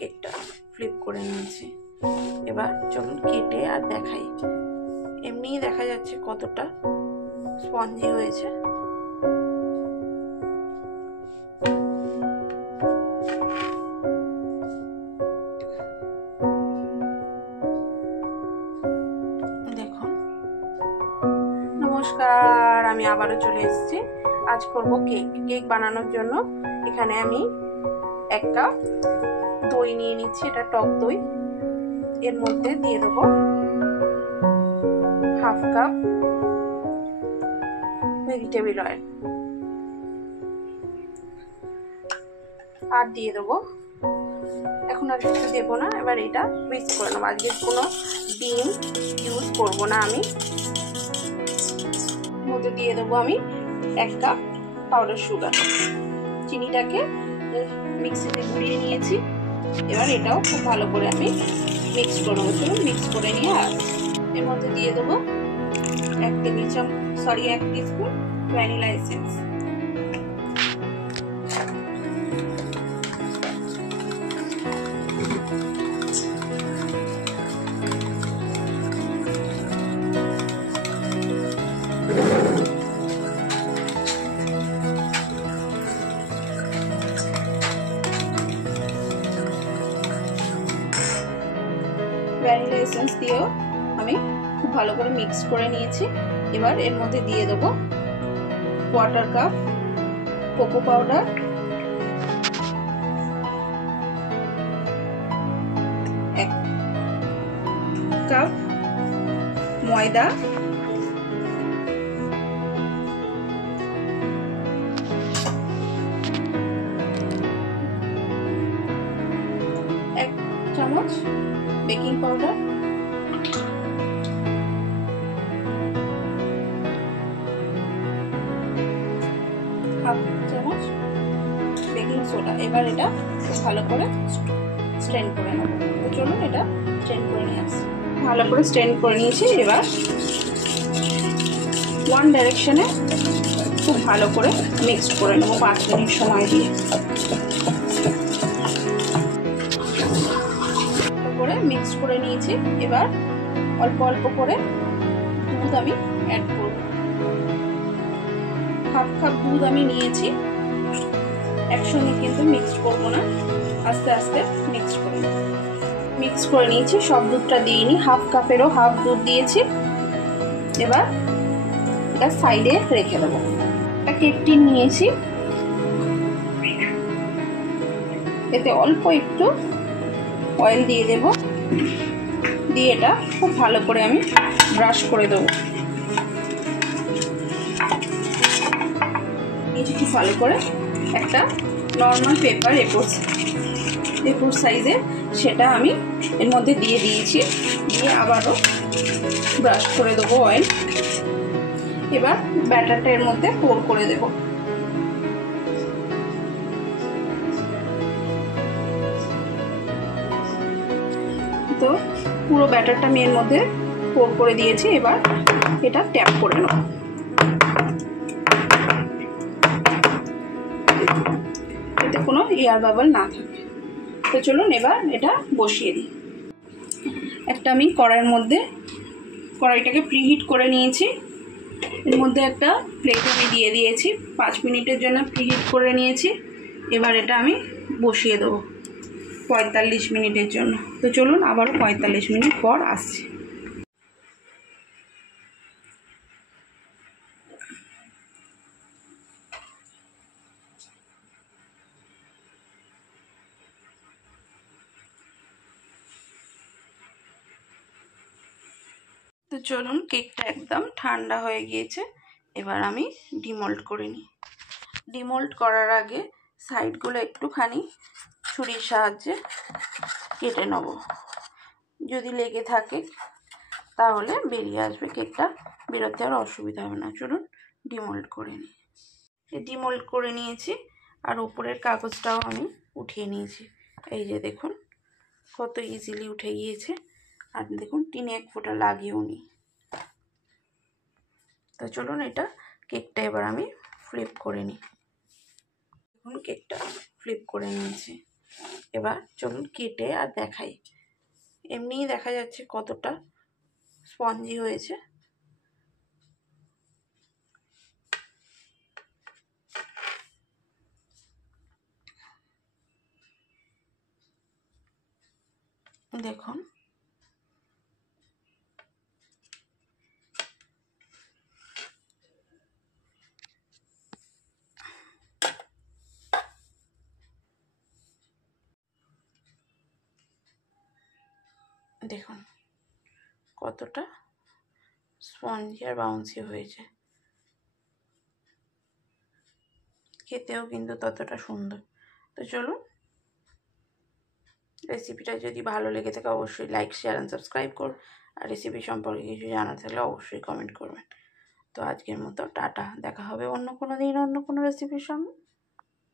কেকটা ফ্লিপ করে নিয়েছি। এবার চলুন কেটে আর দেখাই। এমনিই দেখা যাচ্ছে কতটা স্পঞ্জি হয়েছে। দেখুন। নমস্কার, আমি আবারও চলে এসেছি। আজ করব কেক বানানোর জন্য এখানে আমি 1 কাপ দই নিয়ে নিচ্ছি। এটা টক দই। এর মধ্যে দিয়ে দেবো 1/2 কাপ ভেজিটেবল অয়েল, আর দিয়ে দেবো, এখন আর কিছু দেবো না। এবার এটা মিক্স করে নেবো। আজকে কোনো ডিম ইউজ করবো না আমি। মধ্যে দিয়ে দেবো আমি 1 কাপ পাউডার সুগার। চিনিটাকে মিক্সিতে গুঁড়িয়ে নিয়েছি। এবার এটাও খুব ভালো করে আমি মিক্স করে নেবো। চলুন মিক্স করে নিয়ে আসছি। এর মধ্যে দিয়ে দেবো 1 teaspoon vanilla essence. Vanilla essence দিয়েও আমি খুব ভালো করে মিক্স করে নিয়েছি। এবার এর মধ্যে দিয়ে দেবো 1/4 কাপ কোকো পাউডার, 1 কাপ ময়দা, 1 চামচ বেকিং পাউডার, 1/2 চামচ বেকিং সোডা। এবার এটা খুব ভালো করে স্ট্রেন করে নেবো। তো চলুন এটা স্ট্রেন করে নিয়ে আসি। ভালো করে স্ট্রেন করে নিয়েছি। এবার 1 ডাইরেকশনে খুব ভালো করে মিক্স করে নেবো 5 মিনিট সময় দিয়ে। করে মিক্স করে নিয়েছি। এবার অল্প অল্প করে দুধ আমি অ্যাড করব। 1/2 কাপ দুধ আমি নিয়েছি। একসঙ্গে কিন্তু মিক্স করব না, আস্তে আস্তে মিক্স করে মিক্স করে নিয়েছি। সব দুধটা দিইনি, 1/2 কাপেরও হাফ দুধ দিয়েছি। এবার এটা সাইডে রেখে দেবো। একটা কেক টিন নিয়েছি, এতে অল্প একটু অয়েল দিয়ে দেব। দিয়ে এটা খুব ভালো করে আমি ব্রাশ করে দেবো। খুব ভালো করে একটা নর্মাল পেপার এ4 সাইজে সেটা আমি এর মধ্যে দিয়ে দিয়েছি। দিয়ে আবারও ব্রাশ করে দেবো অয়েল। এবার ব্যাটারটা এর মধ্যে পোর করে দেব। তো পুরো ব্যাটারটা আমি এর মধ্যে পোর করে দিয়েছি। এবার এটা ট্যাপ করে নেব। এতে কোনো এয়ার বাবল না থাকে। তো চলুন এবার এটা বসিয়ে দিই। একটা আমি কড়াইটাকে প্রিহিট করে নিয়েছি। এর মধ্যে একটা প্লেট আমি দিয়ে দিয়েছি। 5 মিনিটের জন্য প্রিহিট করে নিয়েছি। এবার এটা আমি বসিয়ে দেবো 45 মিনিটের জন্য। তো চলুন আবারও 45 মিনিট পর আসছি। তো চলুন, কেকটা একদম ঠান্ডা হয়ে গিয়েছে। এবার আমি ডিমোল্ড করে নিই। ডিমোল্ড করার আগে সাইডগুলো একটুখানি ছুরির সাহায্যে কেটে নেব। যদি লেগে থাকে তাহলে বেরিয়ে আসবে, কেকটা বেরোতে আর অসুবিধা হবে না। চলুন ডিমোল্ড করে নিই। ডিমোল্ড করে নিয়েছি আর উপরের কাগজটাও আমি উঠিয়ে নিয়েছি। এই যে দেখুন কত ইজিলি উঠে গিয়েছে। আর দেখুন টিনে 1 ফোঁটা লাগিয়েও নি। তো চলুন কেকটা এবার আমি ফ্লিপ করে নিই। দেখুন কেকটা ফ্লিপ করে নিয়েছি। এবার চলুন কেটে আর দেখাই। এমনিই দেখা যাচ্ছে কতটা স্পঞ্জি হয়েছে। দেখুন দেখুন কতটা স্পঞ্জি আর বাউন্সি হয়েছে, খেতেও কিন্তু ততটা সুন্দর। তো চলুন, রেসিপিটা যদি ভালো লেগে থাকে অবশ্যই লাইক, শেয়ার অ্যান্ড সাবস্ক্রাইব করুন। আর রেসিপি সম্পর্কে কিছু জানার থাকলে অবশ্যই কমেন্ট করবেন। তো আজকের মতো টাটা, দেখা হবে অন্য কোনো দিন অন্য কোনো রেসিপির সঙ্গে।